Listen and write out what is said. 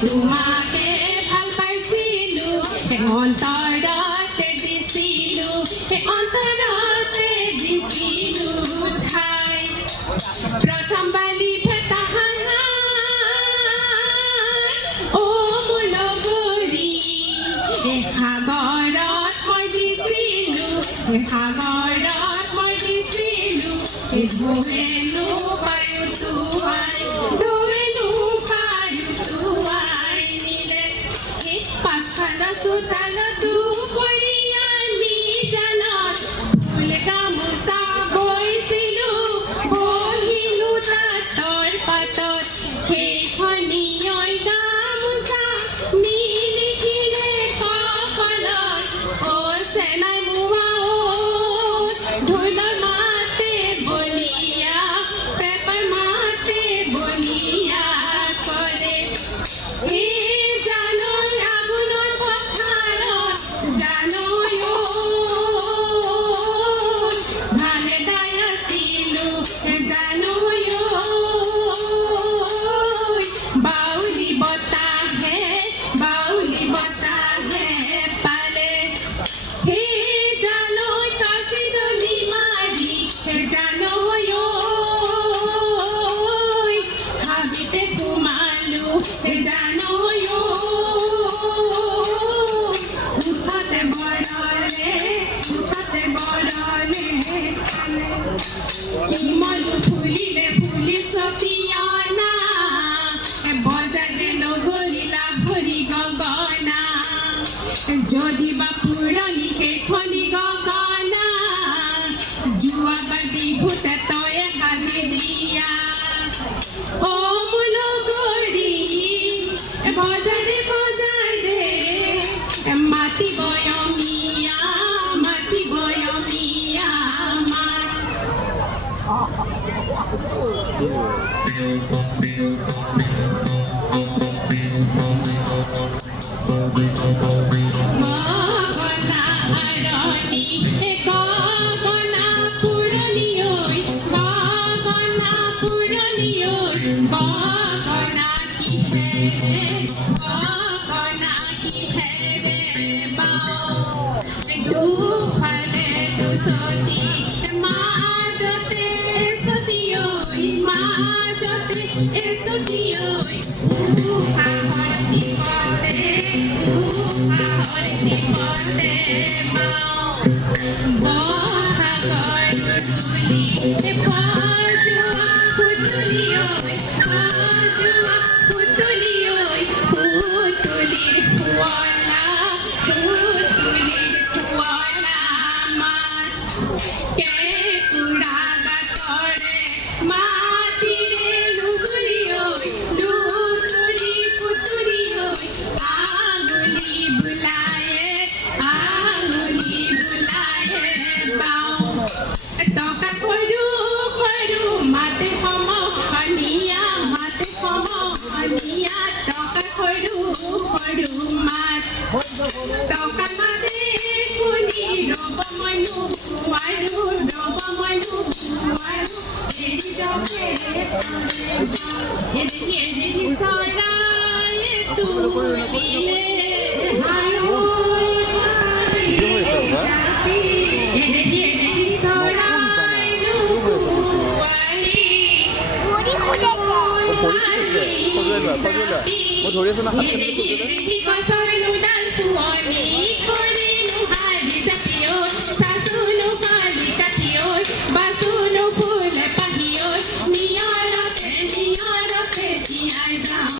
তোমাকে ভাল পাইছিলো অন্তৰতে দিছিলো অন্তৰতে দিছিলো ঠাই প্ৰথম বালি ভেটা ও মোৰ লগৰী সাগৰত মই দিছিলো সাগৰত মই দিছিলো ধুৱেনো পায়ো তুৱাই নিলে পাছফালৰ চোতালতো পৰি আমি জানত ফুল গামোচা বৈছিলো বহিলো তাঁতৰ পাতত সেইখনিয়ৈ গামোচা নিলিখিলে কপালত অ চেনাই মোৱা ঢোলৰ মাতে বলিয়া পেপাৰ মাতে বলিয়া কৰে জানৈ আগুনৰ পথাৰত জানৈ ভালে দাই আছিলো জানৈ বাউলি বতাহে পালে হে জানৈ কাচি দলি মাৰি জানৈ হাবিতে সোমালো জানৈ উঠতে বৰলে খালে শিমলু ফুলিলে ফুলি চতিয়ানা বজালে লগৰিলা ভৰি গগনা যদি বা পুৰণি সেইখনি গগনা যোৱাবাৰ বিহুতে তই সাজি দিয়া অ মোৰ লগৰী বজাৰে মাতি বয়মিয়া মাত গগনা আৰণি গগনা পুৰণি গগনা কিহেৰে বাও দুফালে দুচতি মাজতে এচতি উশাহৰ দিশতে বাও বহাগৰ দুলি বাজোৱা পুতলি পুতলিৰ শুৱলা মাত কেঁকুৰা গাতৰে মাতিৰে লুকুৰি পুতুৰি আঙুলি বোলায়ে বাও টকা সৰু মাতে সমনীয়া টকা সৰু মাত টকা মাতে শুনি ৰব মইনো এৰি চৰায়ে তুলিলে মই ধৰি আছো না